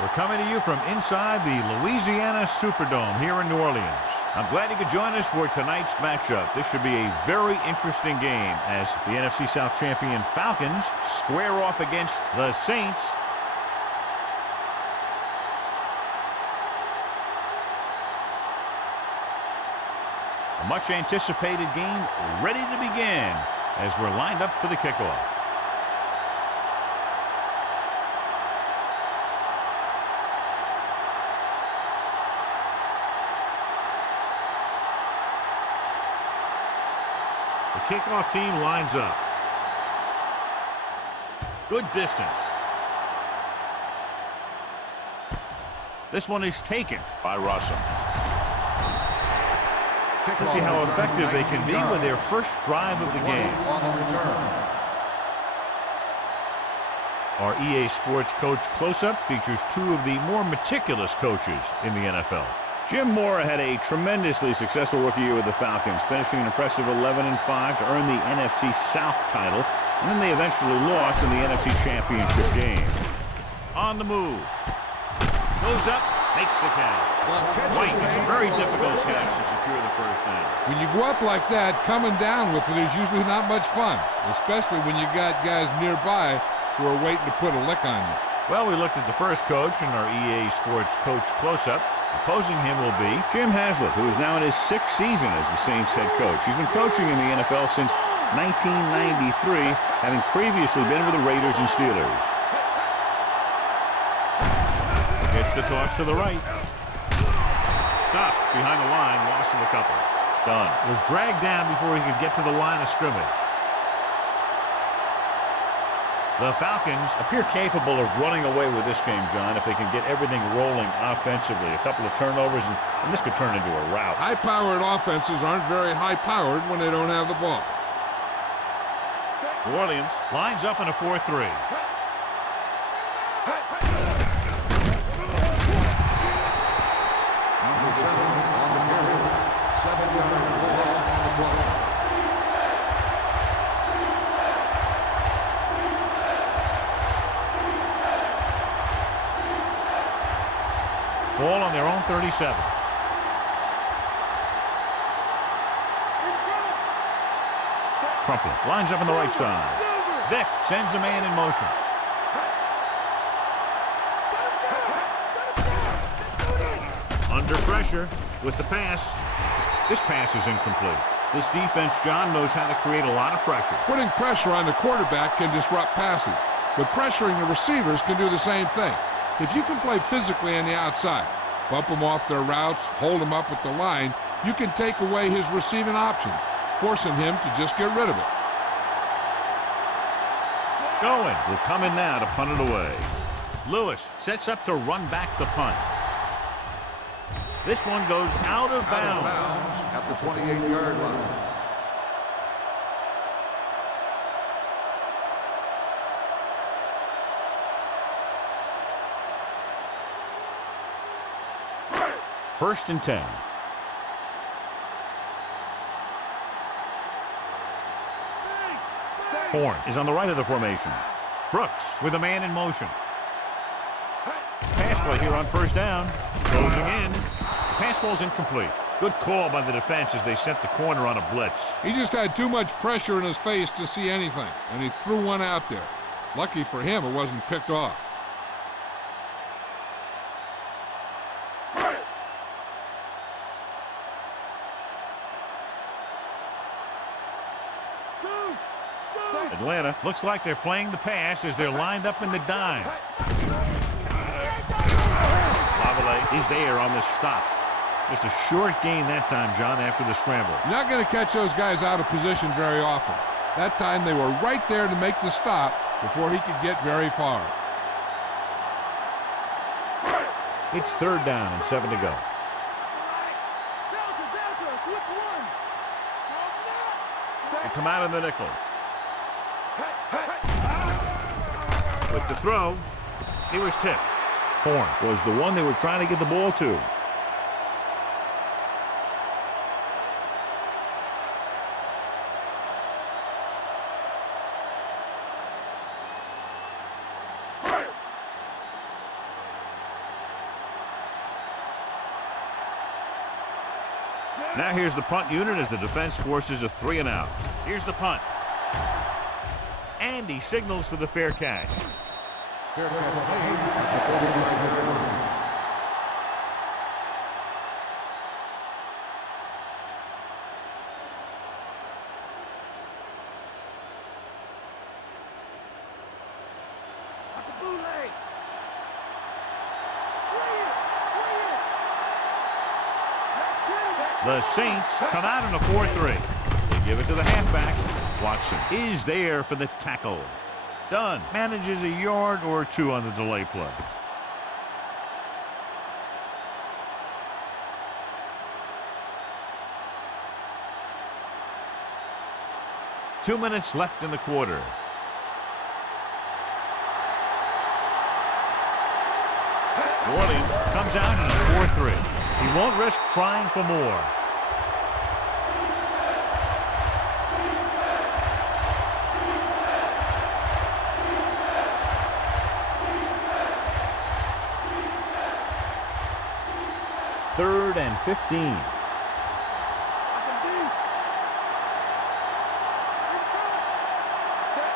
We're coming to you from inside the Louisiana Superdome here in New Orleans. I'm glad you could join us for tonight's matchup. This should be a very interesting game as the NFC South champion Falcons square off against the Saints. A much anticipated game ready to begin as we're lined up for the kickoff. The kickoff team lines up. Good distance. This one is taken by Russell. Let's see how effective they can be with their first drive of the game. Our EA Sports Coach Close-Up features two of the more meticulous coaches in the NFL. Jim Mora had a tremendously successful rookie year with the Falcons, finishing an impressive 11-5 to earn the NFC South title, and then they eventually lost in the NFC Championship game. On the move. Goes up, makes the catch. White makes a very difficult catch to secure the first down. When you go up like that, coming down with it is usually not much fun, especially when you got guys nearby who are waiting to put a lick on you. Well, we looked at the first coach in our EA Sports Coach Close-Up. Opposing him will be Jim Haslett, who is now in his 6th season as the Saints head coach. He's been coaching in the NFL since 1993, having previously been with the Raiders and Steelers. Gets the toss to the right. Stop behind the line, loss of a couple. Done. Was dragged down before he could get to the line of scrimmage. The Falcons appear capable of running away with this game, John, if they can get everything rolling offensively. A couple of turnovers, and this could turn into a rout. High-powered offenses aren't very high-powered when they don't have the ball. New Orleans lines up in a 4-3. Number 7 on the carry. 7-yard loss on the play. Ball on their own 37. Crumpler lines up on the right side. Vick sends a man in motion. Under pressure with the pass. This pass is incomplete. This defense, John, knows how to create a lot of pressure. Putting pressure on the quarterback can disrupt passing, but pressuring the receivers can do the same thing. If you can play physically on the outside, bump them off their routes, hold them up at the line, you can take away his receiving options, forcing him to just get rid of it. Going will come in now to punt it away. Lewis sets up to run back the punt. This one goes out of bounds. At the 28-yard line. First and 10. Horn is on the right of the formation. Brooks with a man in motion. Pass play here on first down. Closing in. Pass ball's incomplete. Good call by the defense as they set the corner on a blitz. He just had too much pressure in his face to see anything, and he threw one out there. Lucky for him, it wasn't picked off. Atlanta looks like they're playing the pass as they're lined up in the dime. Lavallee is there on the stop. Just a short gain that time, John, after the scramble. You're not going to catch those guys out of position very often. That time they were right there to make the stop before he could get very far. It's third down and 7 to go. They come out in the nickel. With the throw, he was tipped. Horn was the one they were trying to get the ball to. Now here's the punt unit as the defense forces a 3-and-out. Here's the punt. And he signals for the fair catch. Fair catch made at the 45-yard line. The Saints come out in a 4-3. They give it to the halfback. Watson is there for the tackle. Dunn manages a yard or two on the delay play. Two minutes left in the quarter. New Orleans comes out in a 4-3. He won't risk trying for more. Third and 15.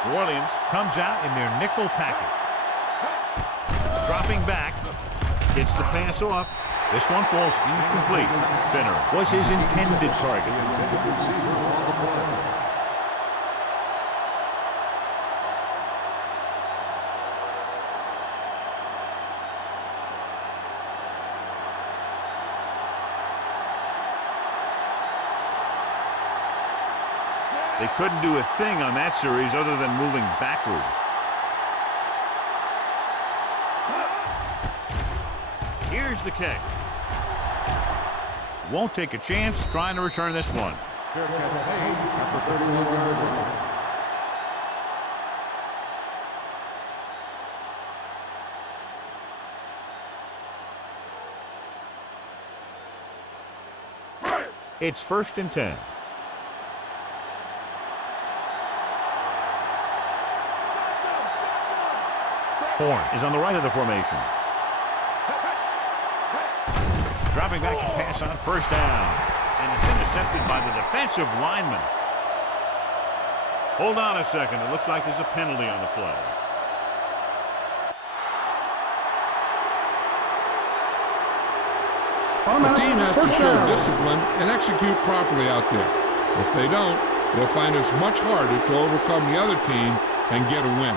New Orleans comes out in their nickel package. Dropping back. Gets the pass off. This one falls incomplete. Finner was his intended target. The intended receiver on the play. They couldn't do a thing on that series other than moving backward. Here's the kick. Won't take a chance trying to return this one. Fair catch made at the 31-yard line. It's 1st and 10. Horn is on the right of the formation. Dropping back to pass on 1st down. And it's intercepted by the defensive lineman. Hold on a second. It looks like there's a penalty on the play. The team has to show discipline and execute properly out there. If they don't, they'll find it's much harder to overcome the other team and get a win.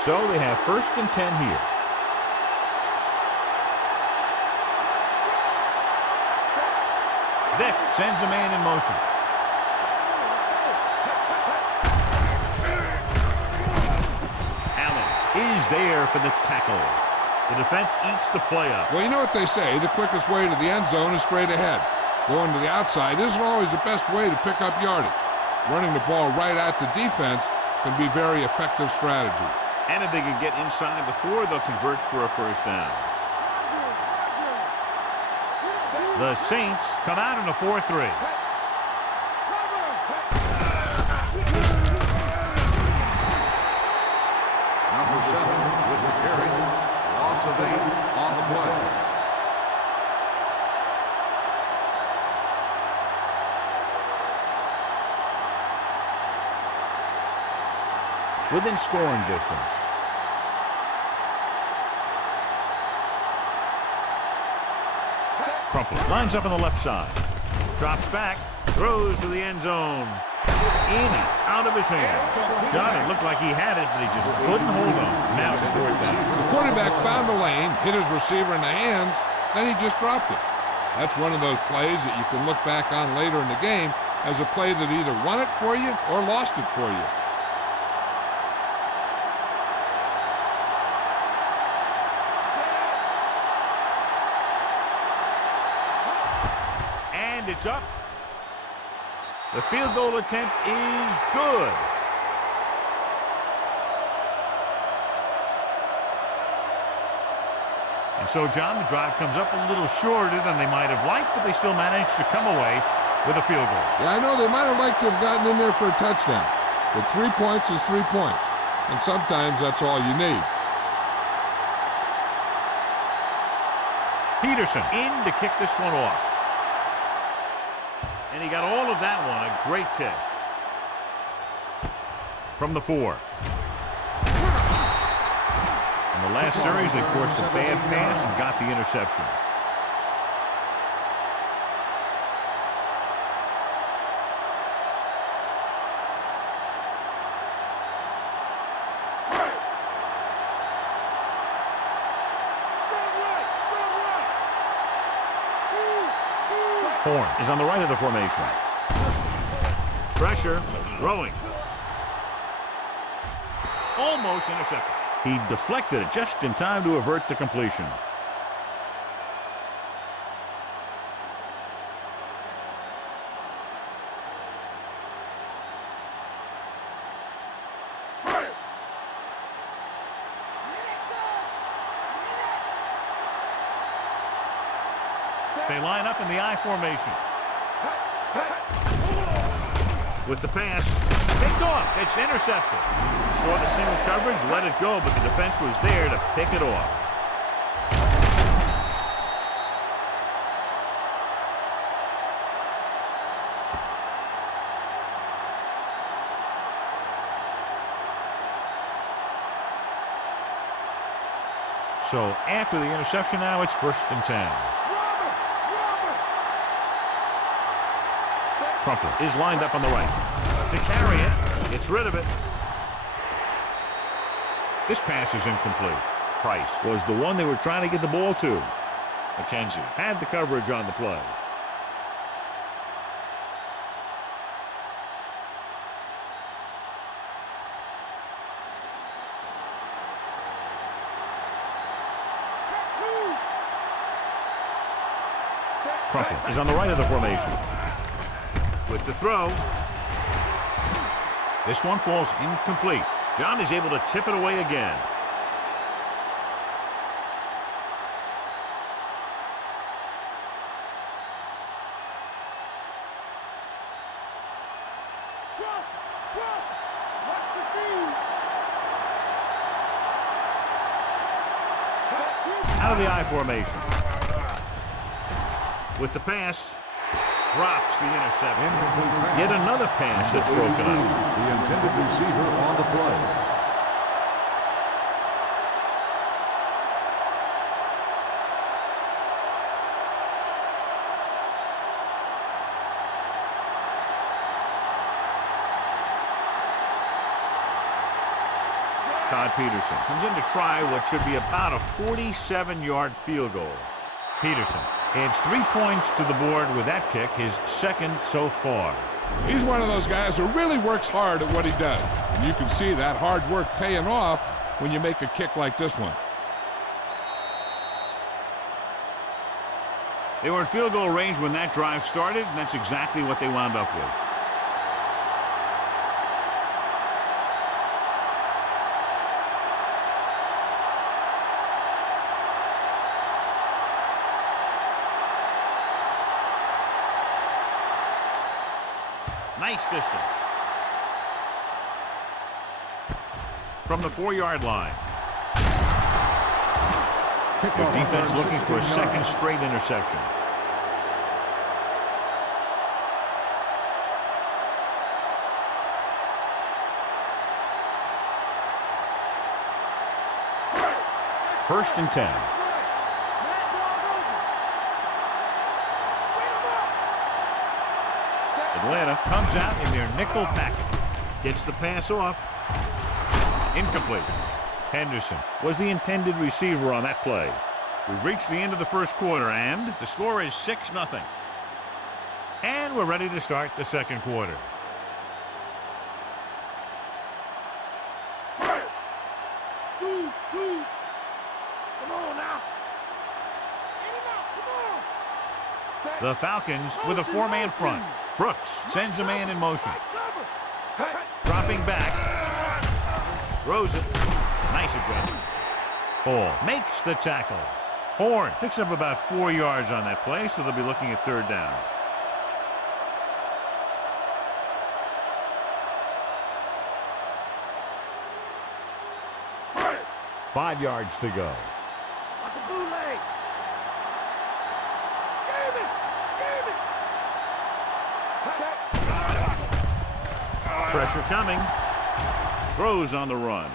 So they have 1st and 10 here. Vick sends a man in motion. Allen is there for the tackle. The defense eats the play up. Well, you know what they say, the quickest way to the end zone is straight ahead. Going to the outside isn't always the best way to pick up yardage. Running the ball right at the defense can be very effective strategy. And if they can get inside the 4, they'll convert for a 1st down. The Saints come out in a 4-3. Number 7 with the carry. Loss of 8 on the play. Within scoring distance. Crumpler lines up on the left side. Drops back. Throws to the end zone. In and out of his hands. John, it looked like he had it, but he just couldn't hold on. Now it's 4th down. The quarterback found the lane, hit his receiver in the hands, then he just dropped it. That's one of those plays that you can look back on later in the game as a play that either won it for you or lost it for you. And it's up. The field goal attempt is good. And so, John, the drive comes up a little shorter than they might have liked, but they still managed to come away with a field goal. Yeah, I know they might have liked to have gotten in there for a touchdown, but 3 points is 3 points, and sometimes that's all you need. Peterson in to kick this one off. And he got all of that one. A great kick. From the 4. In the last series, they forced a bad pass and got the interception. Horn is on the right of the formation. Pressure, throwing. Almost intercepted. He deflected it just in time to avert the completion. They line up in the I formation. With the pass, picked off. It's intercepted. Saw the single coverage, let it go, but the defense was there to pick it off. So after the interception now, it's 1st and 10. Crumpler is lined up on the right. To carry it, gets rid of it. This pass is incomplete. Price was the one they were trying to get the ball to. McKenzie had the coverage on the play. Crumpler is on the right of the formation. With the throw. This one falls incomplete. John is able to tip it away again. Out of the I formation. With the pass. Drops the interception. Yet another pass that's broken up. The intended receiver on the play. Todd Peterson comes in to try what should be about a 47-yard field goal. Peterson adds 3 points to the board with that kick, his 2nd so far. He's one of those guys who really works hard at what he does. And you can see that hard work paying off when you make a kick like this one. They were in field goal range when that drive started, and that's exactly what they wound up with. Nice distance. From the 4-yard line. Their defense looking for a 2nd straight interception. First and 10. Atlanta comes out in their nickel package. Gets the pass off. Incomplete. Henderson was the intended receiver on that play. We've reached the end of the first quarter, and the score is 6-0. And we're ready to start the second quarter. Come on now. The Falcons with a 4-man front. Brooks sends a man in motion. Dropping back. Throws it. Nice adjustment. Hall makes the tackle. Horn picks up about 4 yards on that play, so they'll be looking at 3rd down. Five yards to go. Like a bootleg. Pressure coming. Throws on the run.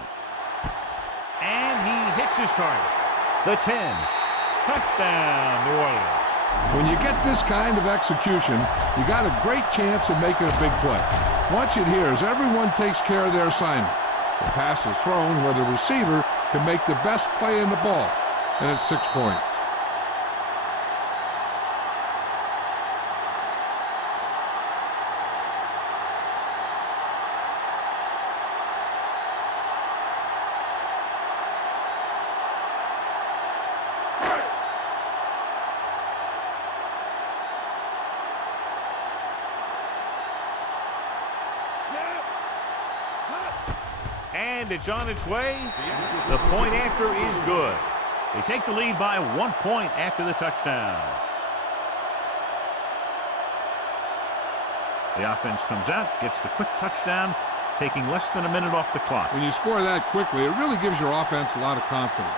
And he hits his target. The 10. Touchdown, New Orleans. When you get this kind of execution, you got a great chance of making a big play. Watch it here as everyone takes care of their assignment. The pass is thrown where the receiver can make the best play in the ball, and it's 6 points. And it's on its way. The point after is good. They take the lead by 1 point after the touchdown. The offense comes out, gets the quick touchdown, taking less than a minute off the clock. When you score that quickly, it really gives your offense a lot of confidence.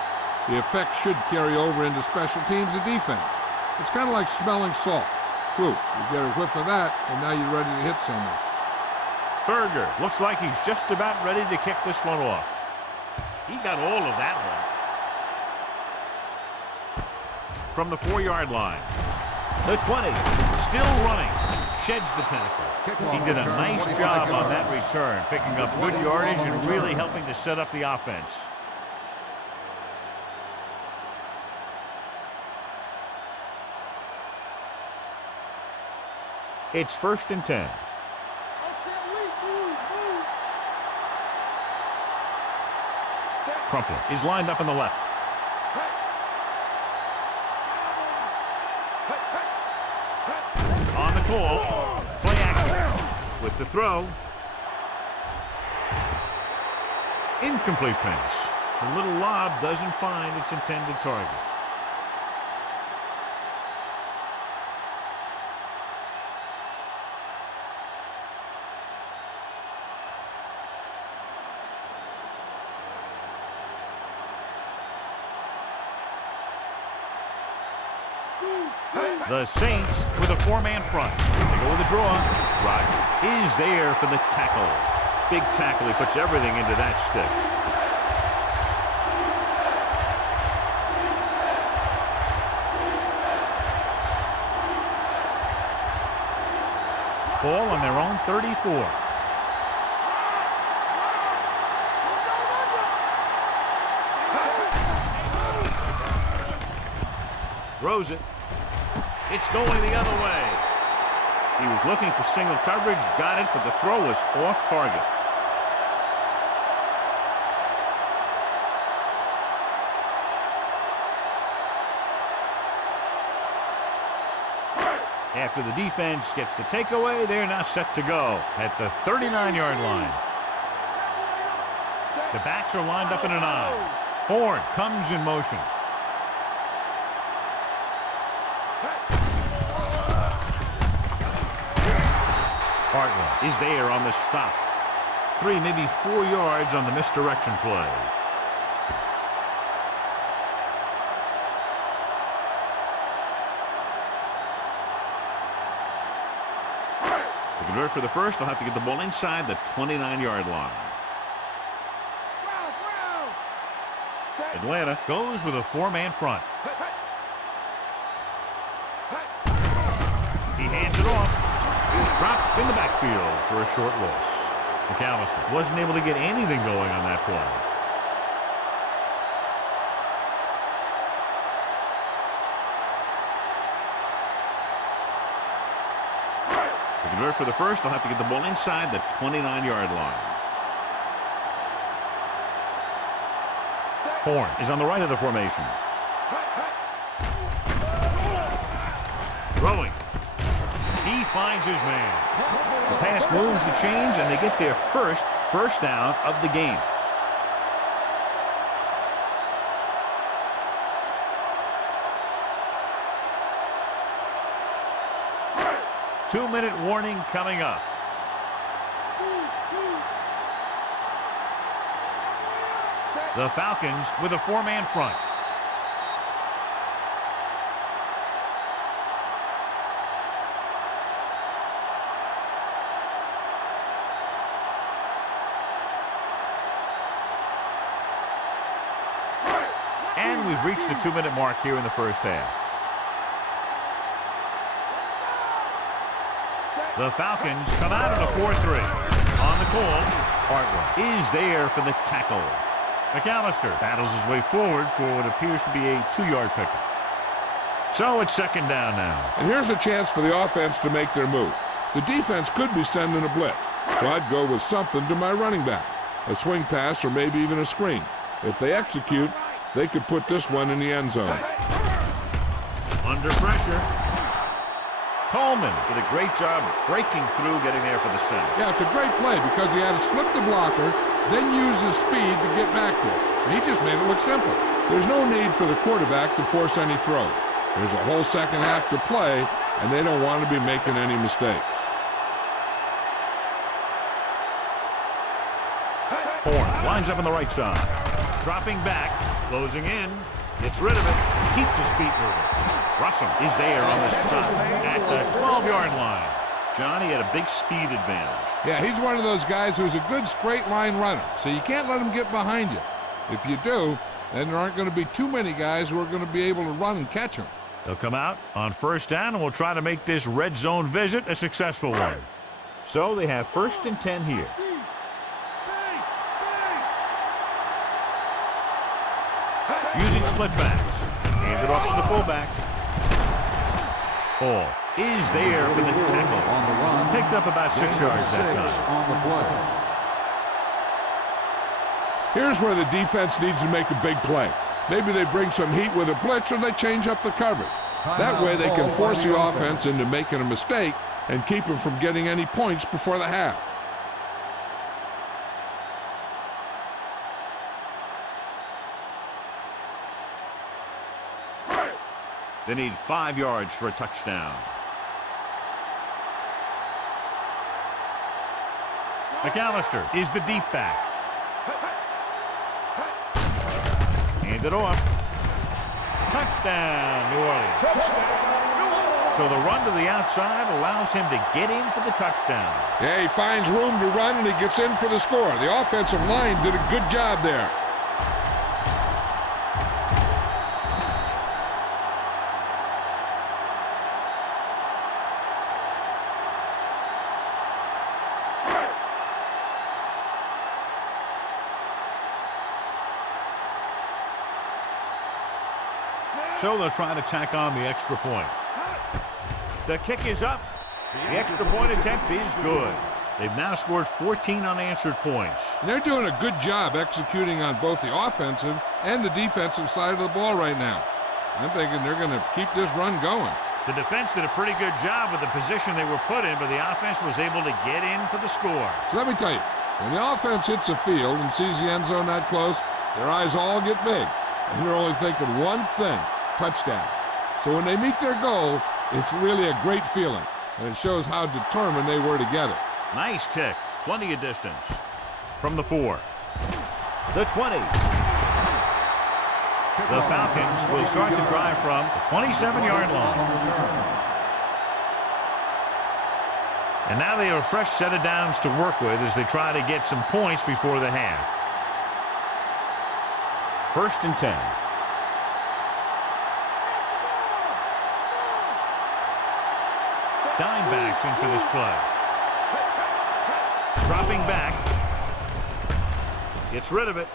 The effect should carry over into special teams and defense. It's kind of like smelling salt. Whew, you get a whiff of that, and now you're ready to hit someone. Berger looks like he's just about ready to kick this one off. He got all of that one. From the 4-yard line. The 20, still running, sheds the tackle. He did a nice job on that return, picking up good yardage and really helping to set up the offense. It's 1st and 10. Crumpler is lined up on the left. On the call, play action with the throw. Incomplete pass. The little lob doesn't find its intended target. The Saints with a 4-man front. They go with a draw. Rodgers is there for the tackle. Big tackle. He puts everything into that stick. Ball on their own 34. Throws it. It's going the other way. He was looking for single coverage, got it, but the throw was off target. After the defense gets the takeaway, they're now set to go at the 39-yard line. The backs are lined up in an I. Horn comes in motion. Hartwell is there on the stop. 3, maybe 4 yards on the misdirection play. To convert for the first, they'll have to get the ball inside the 29-yard line. Atlanta goes with a 4-man front. He hands it off. Dropped in the backfield for a short loss. McAllister wasn't able to get anything going on that play. To convert for the first, they'll have to get the ball inside the 29-yard line. Horn is on the right of the formation. Throwing. He finds his man. The pass moves the chains, and they get their first down of the game. Two-minute warning coming up. The Falcons with a 4-man front. And we've reached the 2-minute mark here in the first half. The Falcons come out in a 4-3. On the call, Hartwell is there for the tackle. McAllister battles his way forward for what appears to be a 2-yard pickup. So it's second down now. And here's a chance for the offense to make their move. The defense could be sending a blitz, so I'd go with something to my running back. A swing pass or maybe even a screen. If they execute, they could put this one in the end zone. Under pressure. Coleman did a great job breaking through, getting there for the center. Yeah, it's a great play because he had to slip the blocker, then use his speed to get back there. And he just made it look simple. There's no need for the quarterback to force any throws. There's a whole second half to play, and they don't want to be making any mistakes. Horn lines up on the right side. Dropping back, closing in, gets rid of it, keeps his feet moving. Russell is there on the stop at the 12-yard line. Johnny had a big speed advantage. Yeah, he's one of those guys who's a good straight line runner, so you can't let him get behind you. If you do, then there aren't going to be too many guys who are going to be able to run and catch him. They'll come out on first down, and we'll try to make this red zone visit a successful one. So they have 1st and 10 here. Using split backs. Hand it off to the fullback. Hall is there for the tackle. On the run. Picked up about 6 yards that time. On the play. Here's where the defense needs to make a big play. Maybe they bring some heat with a blitz or they change up the coverage. That way they can force the offense into making a mistake and keep them from getting any points before the half. They need 5 yards for a touchdown. McAllister is the deep back. Hand it off. Touchdown, New Orleans. So the run to the outside allows him to get in for the touchdown. Yeah, he finds room to run and he gets in for the score. The offensive line did a good job there. So they'll try to tack on the extra point. The kick is up. The extra point attempt is good. They've now scored 14 unanswered points. And they're doing a good job executing on both the offensive and the defensive side of the ball right now. I'm thinking they're going to keep this run going. The defense did a pretty good job with the position they were put in, but the offense was able to get in for the score. So let me tell you, when the offense hits the field and sees the end zone that close, their eyes all get big. And they're only thinking one thing: touchdown. So when they meet their goal, it's really a great feeling, and it shows how determined they were to get it. Nice kick. Plenty of distance. From the 4. The 20. The Falcons will start the drive from the 27-yard line. And now they have a fresh set of downs to work with as they try to get some points before the half. 1st and 10. Dime backs in for this play. Dropping back. Gets rid of it.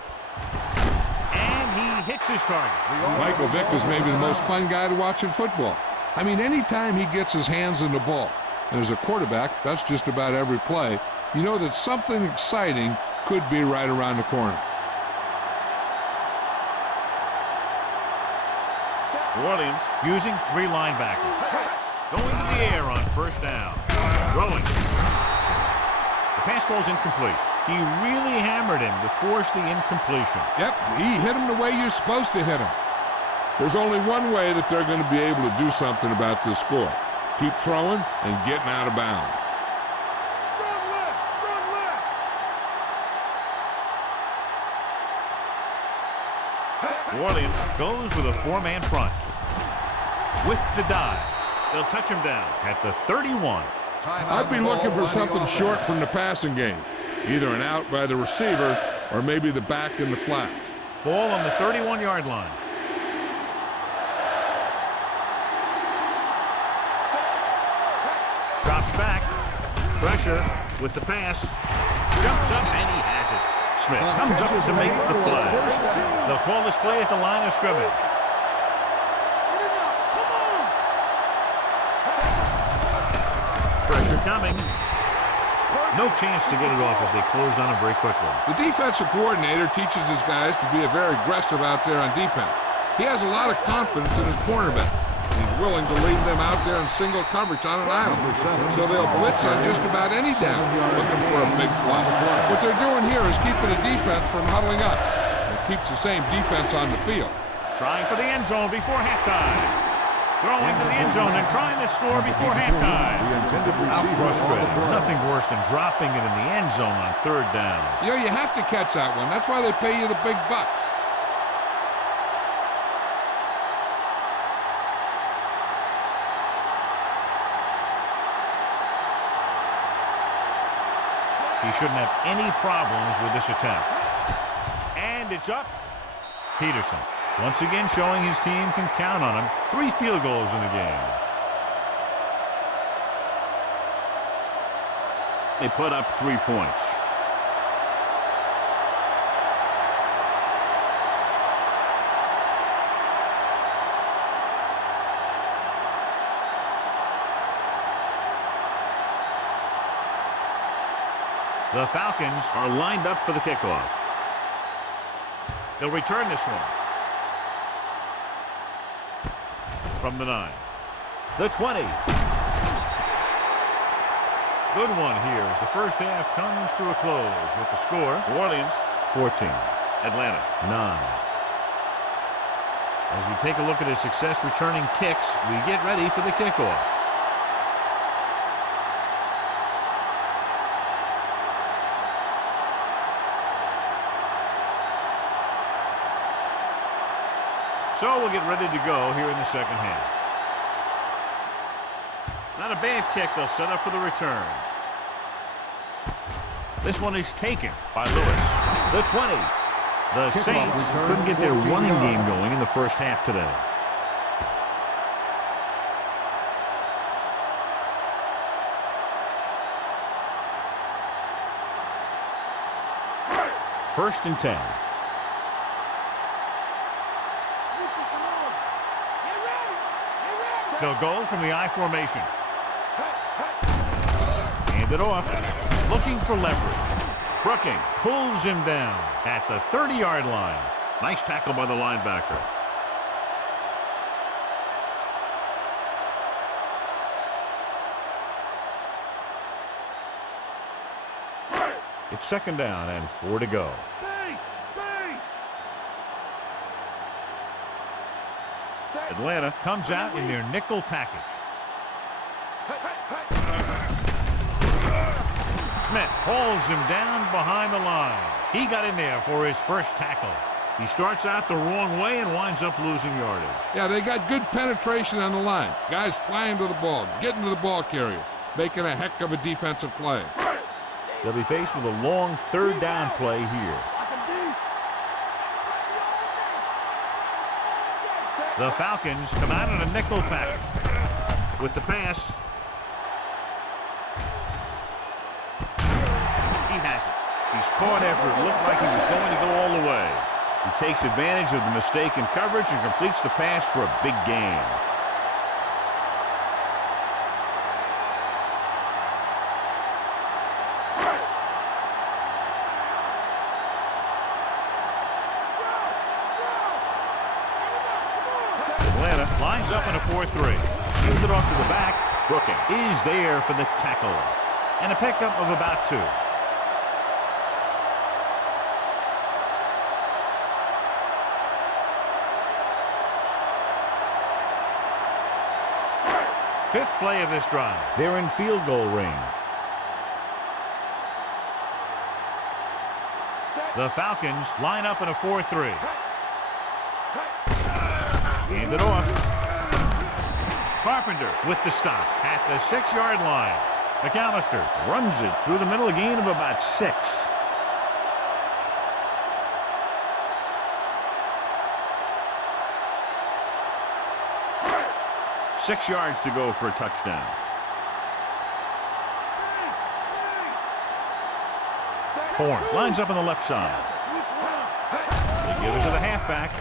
And he hits his target. Michael Vick is maybe the most fun guy to watch in football. I mean, anytime he gets his hands on the ball, and as a quarterback, that's just about every play, you know that something exciting could be right around the corner. New Orleans using 3 linebackers. Going to the air on first down. Throwing. The pass falls incomplete. He really hammered him to force the incompletion. Yep, he hit him the way you're supposed to hit him. There's only one way that they're going to be able to do something about this score. Keep throwing and getting out of bounds. New Orleans goes with a 4-man front. With the dive. They'll touch him down at the 31. I'd be looking for something short from the passing game. Either an out by the receiver or maybe the back in the flats. Ball on the 31-yard line. Drops back. Pressure with the pass. Jumps up, and he has it. Smith comes up to make the play. They'll call this play at the line of scrimmage. Pressure coming. No chance to get it off as they closed on him very quickly. The defensive coordinator teaches his guys to be very aggressive out there on defense. He has a lot of confidence in his cornerback. He's willing to leave them out there in single coverage on an island. So they'll blitz on just about any down, looking for a big play. What they're doing here is keeping the defense from huddling up. It keeps the same defense on the field. Trying for the end zone before halftime. Throwing to the end zone and trying to score before halftime. How frustrating. Nothing worse than dropping it in the end zone on third down. You know, you have to catch that one. That's why they pay you the big bucks. He shouldn't have any problems with this attempt. And it's up. Peterson, once again showing his team can count on him. 3 field goals in the game. They put up 3 points. The Falcons are lined up for the kickoff. They'll return this one. From the 9. The 20. Good one here as the first half comes to a close with the score. New Orleans 14. Atlanta 9. As we take a look at his success returning kicks, we get ready for the kickoff. So we'll get ready to go here in the second half. Not a bad kick. They'll set up for the return. This one is taken by Lewis. The 20. The Saints couldn't get their running game going in the first half today. First and 10. They'll go from the I formation. Hand it off. Looking for leverage. Brooking pulls him down at the 30-yard line. Nice tackle by the linebacker. It's second down and 4 to go. Atlanta comes out in their nickel package. Smith holds him down behind the line. He got in there for his first tackle. He starts out the wrong way and winds up losing yardage. Yeah, they got good penetration on the line. Guys flying to the ball, getting to the ball carrier, making a heck of a defensive play. They'll be faced with a long third down play here. The Falcons come out in a nickel package with the pass. He has it. He's caught after it looked like he was going to go all the way. He takes advantage of the mistake in coverage and completes the pass for a big gain. Lines up in a 4-3. Gives it off to the back. Brooking is there for the tackle. And a pickup of about 2. Fifth play of this drive. They're in field goal range. The Falcons line up in a 4-3. Hand it off. Carpenter with the stop at the 6-yard line. McAllister runs it through the middle, a gain of about 6. Six yards to go for a touchdown. Horn lines up on the left side. They give it to the halfback.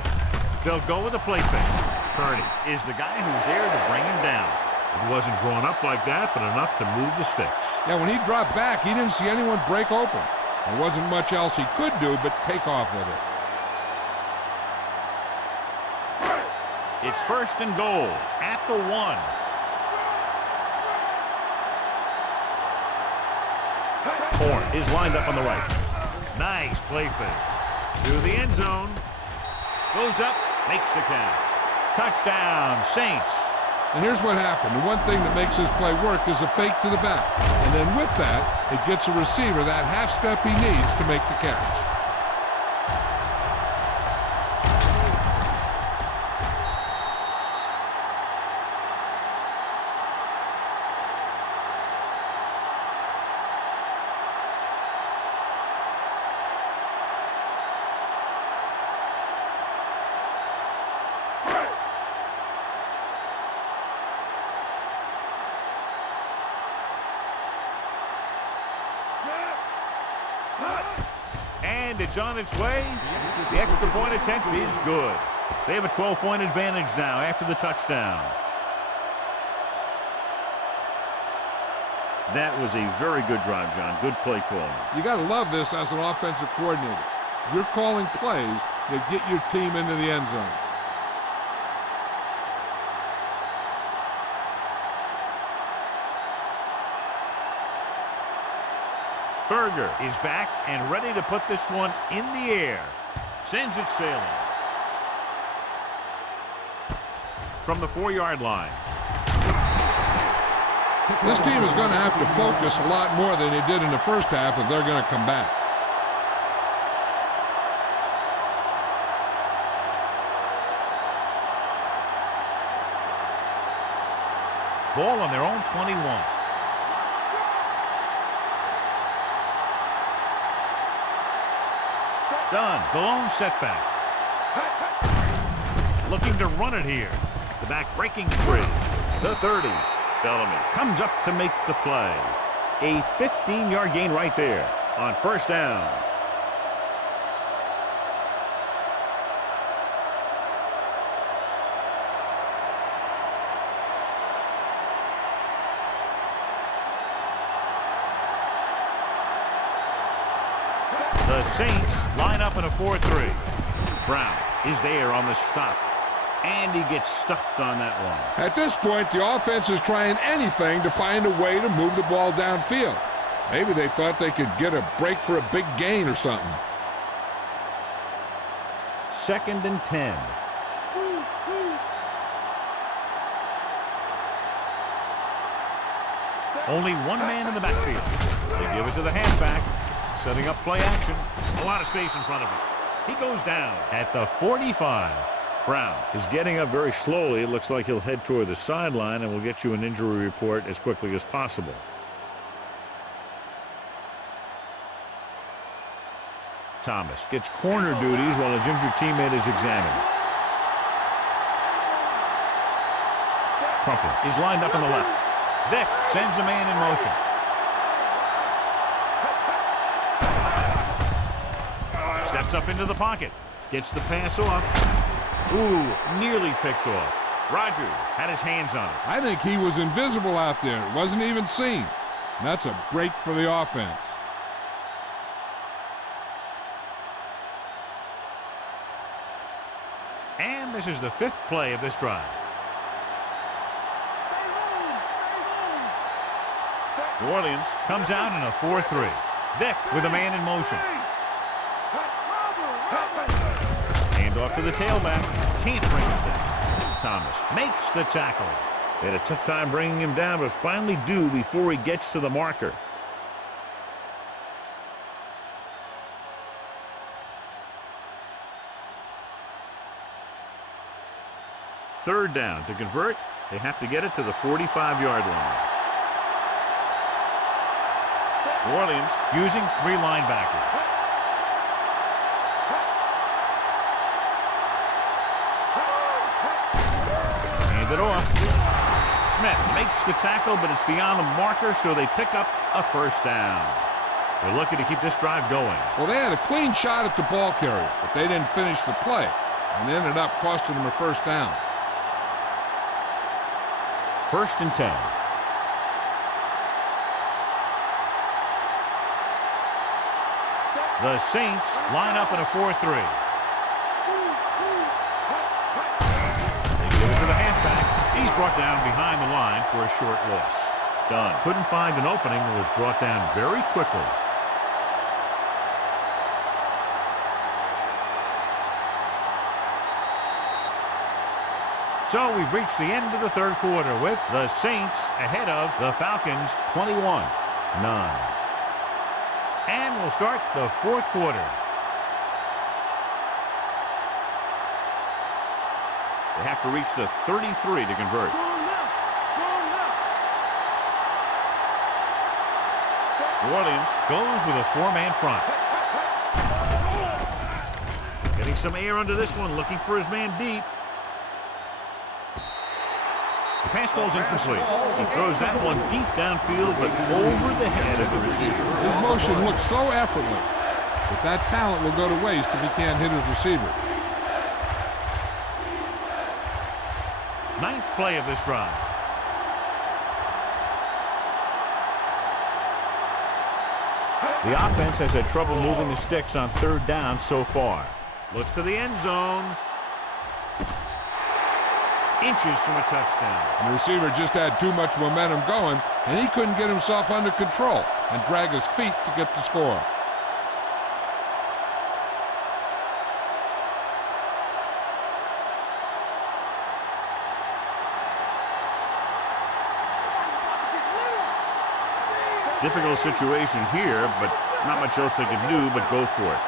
They'll go with a play fake. Kearney is the guy who's there to bring him down. It wasn't drawn up like that, but enough to move the sticks. Yeah, when he dropped back, he didn't see anyone break open. There wasn't much else he could do but take off with it. It's first and goal at the 1. Horn is lined up on the right. Nice play fake. To the end zone. Goes up, makes the catch. Touchdown, Saints. And here's what happened. The one thing that makes this play work is a fake to the back. And then with that, it gets a receiver that half step he needs to make the catch. And it's on its way. The extra point attempt is good. They have a 12-point advantage now after the touchdown. That was a very good drive, John. Good play calling. You got to love this as an offensive coordinator. You're calling plays that get your team into the end zone. Berger is back and ready to put this one in the air. Sends it sailing. From the 4-yard line. This team is going to have to focus a lot more than they did in the first half if they're going to come back. Ball on their own 21. Done. The lone setback. Looking to run it here. The back breaking free. The 30. Bellamy comes up to make the play. A 15-yard gain right there on first down. The Saints line up in a 4-3. Brown is there on the stop. And he gets stuffed on that one. At this point, the offense is trying anything to find a way to move the ball downfield. Maybe they thought they could get a break for a big gain or something. 2nd and 10. Only one man in the backfield. They give it to the halfback. Setting up play action. A lot of space in front of him. He goes down at the 45. Brown is getting up very slowly. It looks like he'll head toward the sideline, and we'll get you an injury report as quickly as possible. Thomas gets corner duties while his injured teammate is examined. Crumpler is lined up on the left. Vick sends a man in motion. Steps up into the pocket. Gets the pass off. Ooh, nearly picked off. Rodgers had his hands on it. I think he was invisible out there. It wasn't even seen. And that's a break for the offense. And this is the 5th play of this drive. New Orleans comes out in a 4-3. Vick with a man in motion. Hand off to the tailback. Can't bring it down. Thomas makes the tackle. They had a tough time bringing him down, but finally do before he gets to the marker. Third down. To convert, they have to get it to the 45-yard line. New Orleans using 3 linebackers. Hand it off. Smith makes the tackle, but it's beyond the marker, so they pick up a first down. They're looking to keep this drive going. Well, they had a clean shot at the ball carrier, but they didn't finish the play and ended up costing them a first down. 1st and 10. The Saints line up in a 4-3. They give it to the halfback. He's brought down behind the line for a short loss. Done. Couldn't find an opening and was brought down very quickly. So we've reached the end of the 3rd quarter with the Saints ahead of the Falcons 21-9. And we'll start the 4th quarter. They have to reach the 33 to convert. New Orleans goes with a 4-man front. Getting some air under this one, looking for his man deep. The pass ball's incomplete. He throws that one deep downfield, but over the head of the receiver. His motion looks so effortless, but that talent will go to waste if he can't hit his receiver. 9th play of this drive. The offense has had trouble moving the sticks on 3rd down so far. Looks to the end zone. Inches from a touchdown. The receiver just had too much momentum going, and he couldn't get himself under control and drag his feet to get the score. Difficult situation here, but not much else they can do but go for it.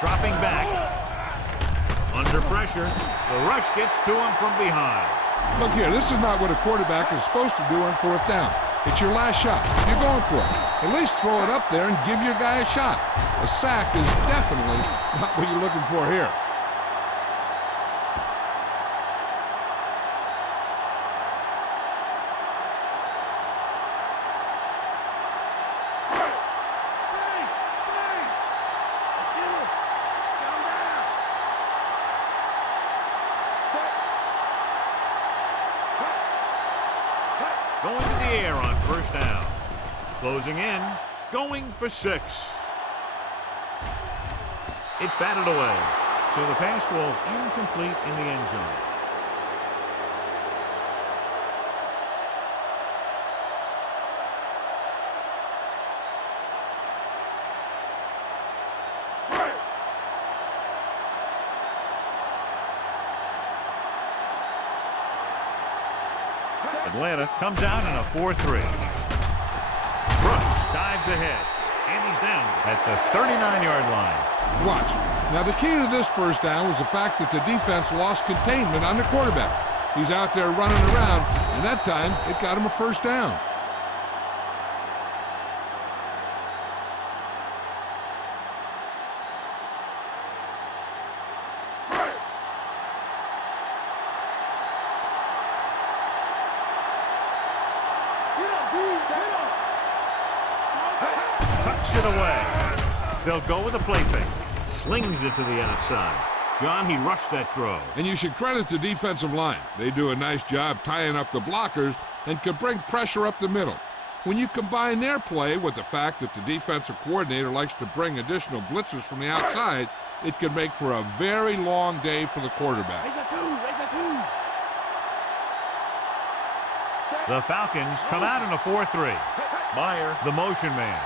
Dropping back. Under pressure. The rush gets to him from behind. Look here, this is not what a quarterback is supposed to do on 4th down. It's your last shot. You're going for it. At least throw it up there and give your guy a shot. A sack is definitely not what you're looking for here. Going to the air on 1st down. Closing in. Going for 6. It's batted away. So the pass falls incomplete in the end zone. Atlanta comes out in a 4-3. Brooks dives ahead, and he's down at the 39-yard line. Watch. Now, the key to this 1st down was the fact that the defense lost containment on the quarterback. He's out there running around, and that time it got him a 1st down. Tucks it away. They'll go with a play fake. Slings it to the outside. John, he rushed that throw. And you should credit the defensive line. They do a nice job tying up the blockers and can bring pressure up the middle. When you combine their play with the fact that the defensive coordinator likes to bring additional blitzers from the outside, it can make for a very long day for the quarterback. The Falcons come out in a 4-3. Meyer, the motion man.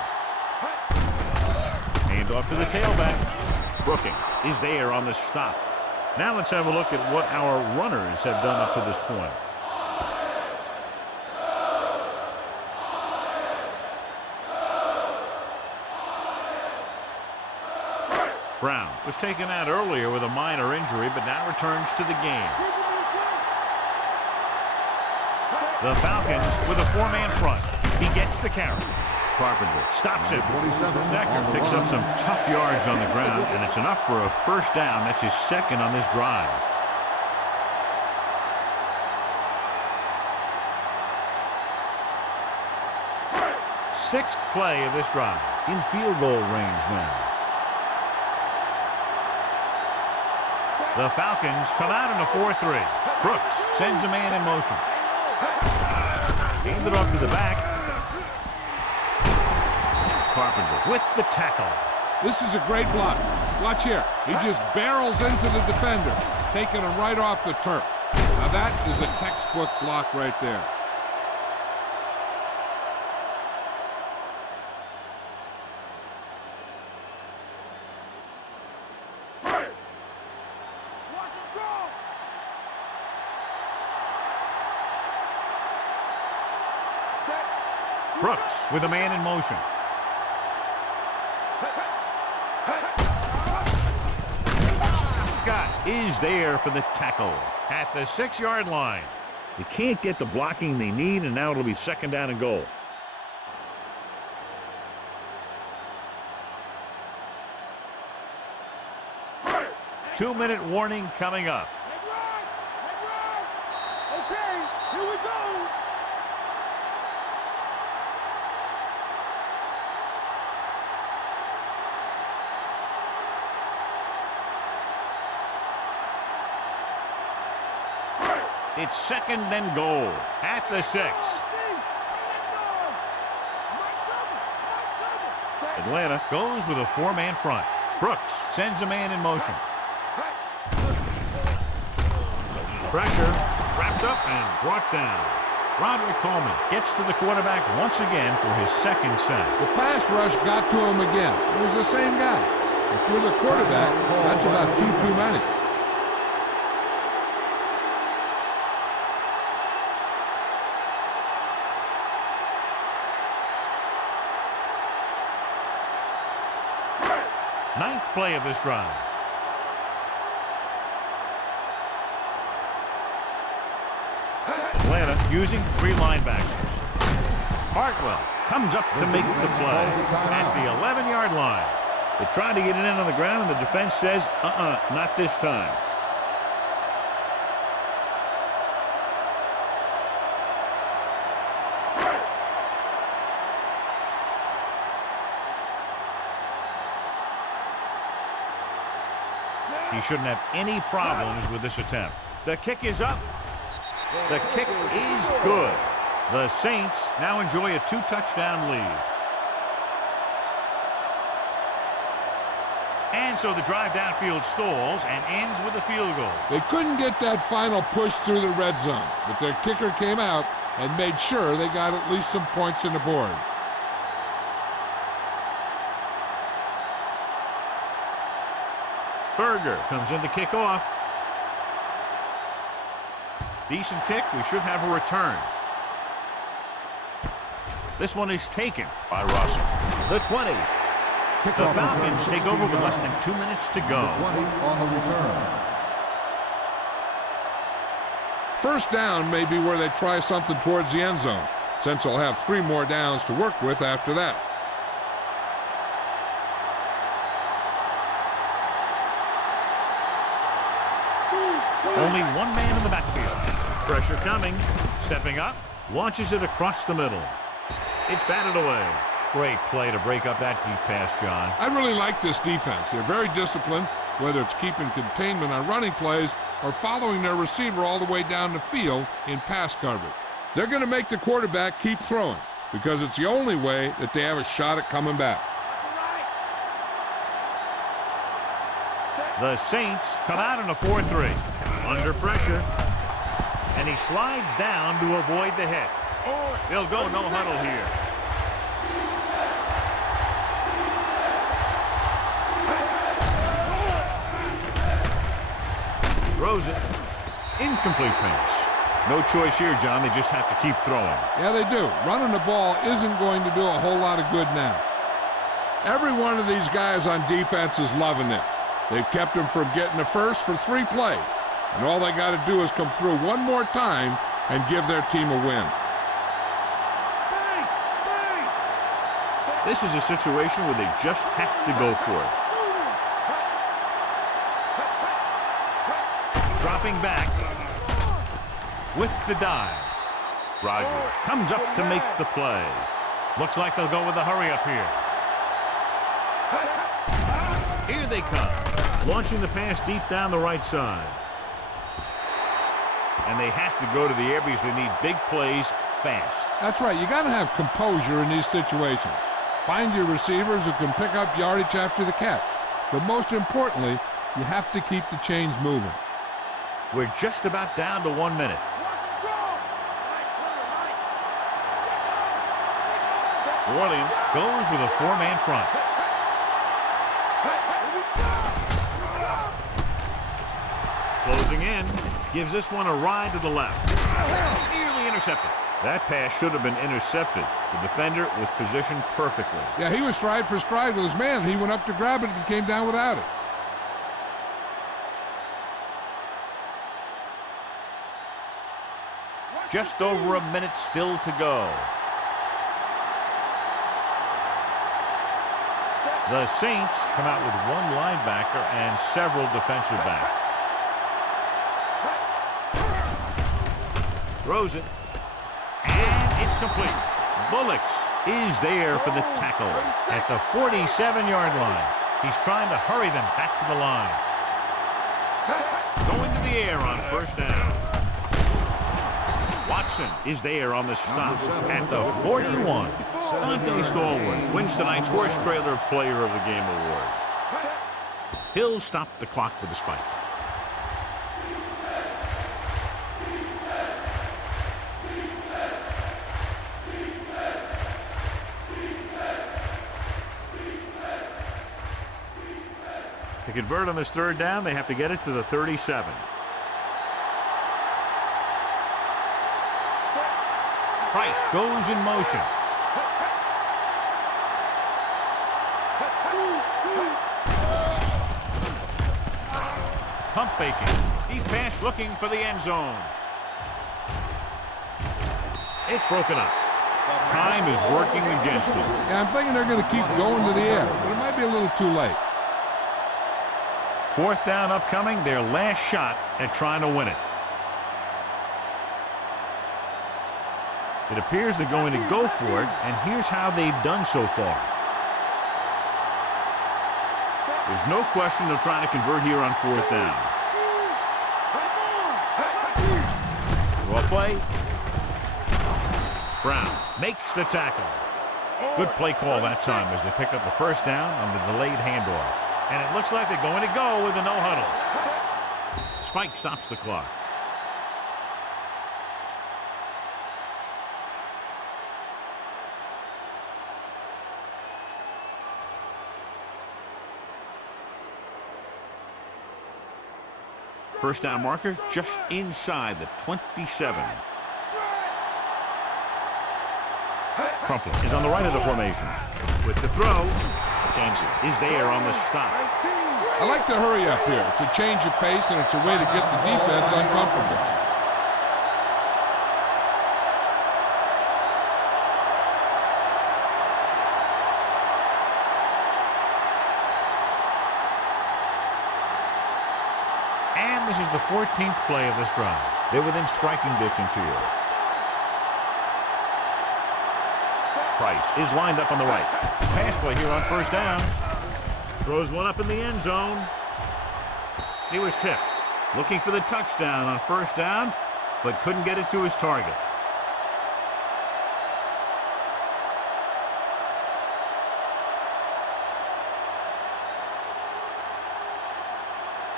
Hand off to the tailback. Brooking is there on the stop. Now let's have a look at what our runners have done up to this point. Brown was taken out earlier with a minor injury, but now returns to the game. The Falcons with a 4-man front. He gets the carry. Carpenter stops it. Snecker picks up some tough yards on the ground, and it's enough for a 1st down. That's his 2nd on this drive. sixth play of this drive. In field goal range now. The Falcons come out in a 4-3. Brooks sends a man in motion. Handed off to the back. Carpenter with the tackle. This is a great block. Watch here. He just barrels into the defender, taking him right off the turf. Now that is a textbook block right there. Brooks with a man in motion. Scott is there for the tackle at the 6-yard line. They can't get the blocking they need, and now it'll be second down and goal. Two-minute warning coming up. Okay, here we go. It's second and goal at the 6. Atlanta goes with a 4-man front. Brooks sends a man in motion. Pressure wrapped up and brought down. Roderick Coleman gets to the quarterback once again for his second sack. The pass rush got to him again. It was the same guy. If you're the quarterback, that's about two too many. Ninth play of this drive. Atlanta using 3 linebackers. Hartwell comes up to make the play at the 11-yard line. They tried to get it in on the ground, and the defense says, not this time. He shouldn't have any problems with this attempt. The kick is up. The kick is good. The Saints now enjoy a 2-touchdown lead. And so the drive downfield stalls and ends with a field goal. They couldn't get that final push through the red zone, but their kicker came out and made sure they got at least some points on the board. Berger comes in to kick off. Decent kick. We should have a return. This one is taken by Russell. The 20. The Falcons take over with less than 2 minutes to go. 20 on the return. First down may be where they try something towards the end zone, since they'll have 3 more downs to work with after that. Only one man in the backfield. Pressure coming. Stepping up. Launches it across the middle. It's batted away. Great play to break up that deep pass, John. I really like this defense. They're very disciplined, whether it's keeping containment on running plays or following their receiver all the way down the field in pass coverage. They're going to make the quarterback keep throwing because it's the only way that they have a shot at coming back. The Saints come out in a 4-3. Under pressure. And he slides down to avoid the hit. They'll go no huddle here. Throws it. Incomplete pass. No choice here, John. They just have to keep throwing. Yeah, they do. Running the ball isn't going to do a whole lot of good now. Every one of these guys on defense is loving it. They've kept him from getting a first for 3 plays. And all they got to do is come through one more time and give their team a win. This is a situation where they just have to go for it. Dropping back with the dive. Rodgers comes up to make the play. Looks like they'll go with a hurry up here. Here they come. Launching the pass deep down the right side. And they have to go to the air because they need big plays fast. That's right. You got to have composure in these situations. Find your receivers who can pick up yardage after the catch. But most importantly, you have to keep the chains moving. We're just about down to 1 minute. New Orleans goes with a four-man front. Closing in, gives this one a ride to the left. Nearly intercepted. That pass should have been intercepted. The defender was positioned perfectly. Yeah, he was stride for stride with his man. He went up to grab it and came down without it. Just over a minute still to go. The Saints come out with one linebacker and several defensive backs. Throws it. And it's complete. Bullocks is there for the tackle at the 47-yard line. He's trying to hurry them back to the line. Going to the air on first down. Watson is there on the stop at the 41. Dante Stallworth wins tonight's Horse Trailer Player of the Game award. He'll stop the clock with a spike. To convert on this third down, they have to get it to the 37. Price goes in motion. Pump faking. Deep pass looking for the end zone. It's broken up. Time is working against them. Yeah, I'm thinking they're going to keep going to the air, but it might be a little too late. Fourth down upcoming, their last shot at trying to win it. It appears they're going to go for it, and here's how they've done so far. There's no question they're trying to convert here on fourth down. Draw play. Brown makes the tackle. Good play call that time as they pick up the first down on the delayed handoff. And it looks like they're going to go with a no huddle. Spike stops the clock. First down marker just inside the 27. Crumpler is on the right of the formation. With the throw, McKenzie is there on the stop. I like to hurry up here. It's a change of pace, and it's a way to get the defense uncomfortable. And this is the 14th play of this drive. They're within striking distance here. Price is lined up on the right. Pass play here on first down. Throws one up in the end zone. He was tipped. Looking for the touchdown on first down, but couldn't get it to his target.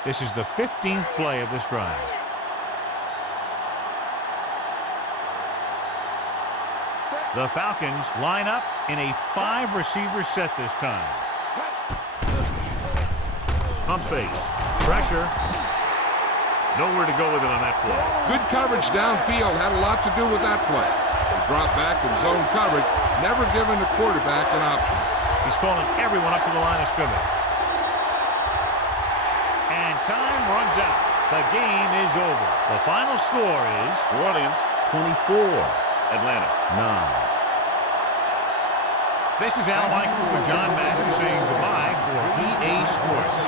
This is the 15th play of this drive. The Falcons line up in a 5-receiver set this time. Pump face. Pressure. Nowhere to go with it on that play. Good coverage downfield had a lot to do with that play. The drop back and zone coverage, never giving the quarterback an option. He's calling everyone up to the line of scrimmage. And time runs out. The game is over. The final score is New Orleans 24, Atlanta 9. This is Al Michaels with John Madden saying goodbye for EA Sports.